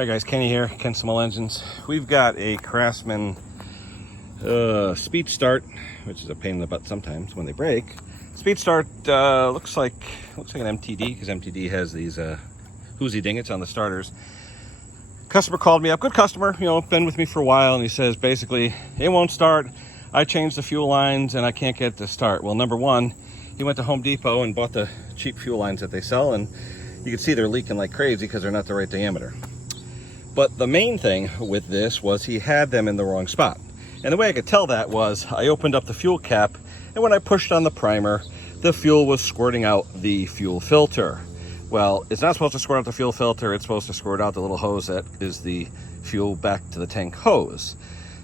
Hi guys, Kenny here, Ken Small Engines. We've got a Craftsman speed start, which is a pain in the butt sometimes when they break. Speed start looks like an MTD, because MTD has these whoozy dingets on the starters. Customer called me up, good customer, been with me for a while, and he says basically it won't start. I changed the fuel lines and I can't get it to start. Well, number one, he went to Home Depot and bought the cheap fuel lines that they sell, and you can see they're leaking like crazy because they're not the right diameter. But the main thing with this was he had them in the wrong spot. And the way I could tell that was I opened up the fuel cap, and when I pushed on the primer, the fuel was squirting out the fuel filter. Well, it's not supposed to squirt out the fuel filter, it's supposed to squirt out the little hose that is the fuel back to the tank hose.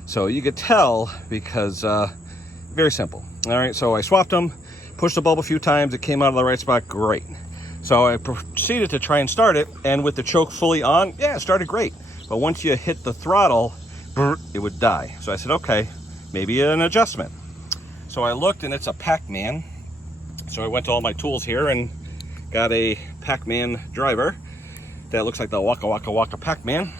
So you could tell because, very simple. All right, so I swapped them, pushed the bulb a few times, it came out of the right spot, great. So I proceeded to try and start it, and with the choke fully on, yeah, it started great. But once you hit the throttle, it would die. So I said, okay, maybe an adjustment. So I looked, and it's a Pac-Man. So I went to all my tools here and got a Pac-Man driver that looks like the Waka Waka Waka Pac-Man.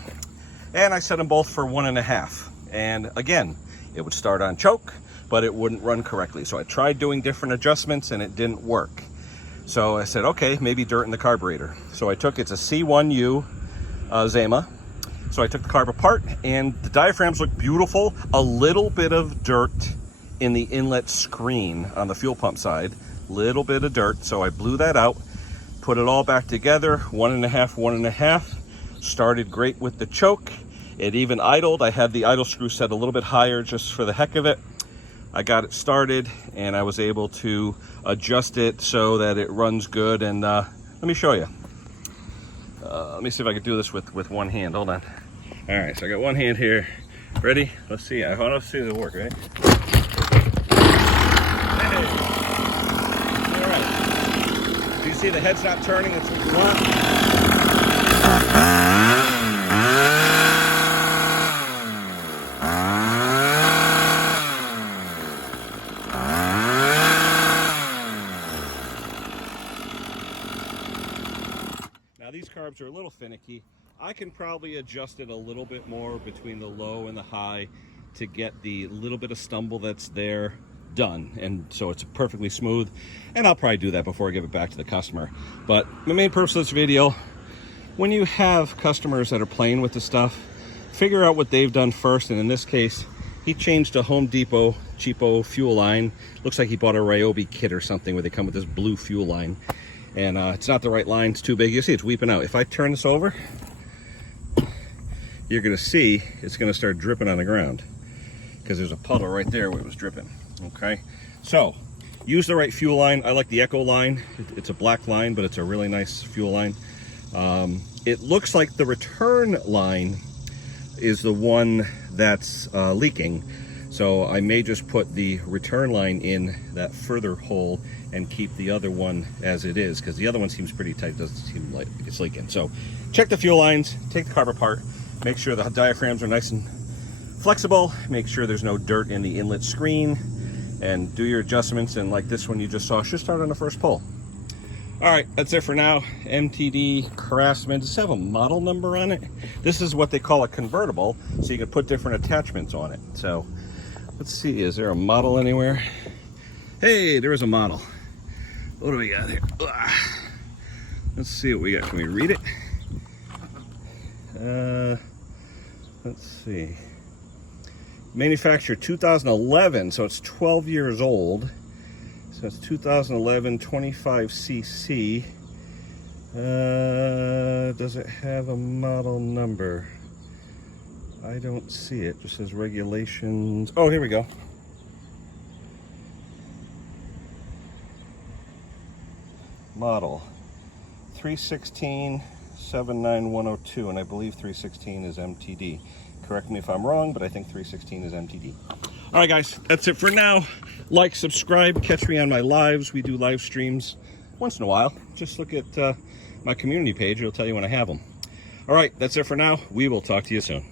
And I set them both for 1.5. And again, it would start on choke, but it wouldn't run correctly. So I tried doing different adjustments, and it didn't work. So I said, okay, maybe dirt in the carburetor. So I took, it's a C1U Zama. So I took the carb apart, and the diaphragms look beautiful. A little bit of dirt in the inlet screen on the fuel pump side. Little bit of dirt. So I blew that out, put it all back together, 1.5, 1.5. Started great with the choke. It even idled. I had the idle screw set a little bit higher just for the heck of it. I got it started, and I was able to adjust it so that it runs good. And let me show you. Let me see if I can do this with one hand. Hold on. All right, so I got one hand here. Ready? Let's see. I want to see this work, right? Hey. All right. Do you see the head's not turning? That's what you want. Now these carbs are a little finicky. I can probably adjust it a little bit more between the low and the high to get the little bit of stumble that's there done, and so it's perfectly smooth. And I'll probably do that before I give it back to the customer. But the main purpose of this video, when you have customers that are playing with the stuff, figure out what they've done first. And in this case, he changed a Home Depot cheapo fuel line. Looks like he bought a Ryobi kit or something where they come with this blue fuel line. And it's not the right line, it's too big. You see it's weeping out. If I turn this over, you're gonna see it's gonna start dripping on the ground because there's a puddle right there where it was dripping, okay? So, use the right fuel line. I like the Echo line. It's a black line, but it's a really nice fuel line. It looks like the return line is the one that's leaking. So I may just put the return line in that further hole and keep the other one as it is, because the other one seems pretty tight, doesn't seem like it's leaking. So check the fuel lines, take the carb apart, make sure the diaphragms are nice and flexible, make sure there's no dirt in the inlet screen, and do your adjustments. And like this one you just saw, should start on the first pull. All right, that's it for now. MTD Craftsman. Does it have a model number on it? This is what they call a convertible, so you can put different attachments on it. So let's see, is there a model anywhere? Hey, there is a model. What do we got here? Let's see what we got. Can we read it? Let's see. Manufactured 2011, so it's 12 years old. So it's 2011, 25cc. Does it have a model number? I don't see it. It just says regulations. Oh, here we go. Model 316 79102, and I believe 316 is MTD. Correct me if I'm wrong, but I think 316 is MTD. All right, guys, that's it for now. Like, subscribe, catch me on my lives. We do live streams once in a while. Just look at my community page. It'll tell you when I have them. All right, that's it for now. We will talk to you soon.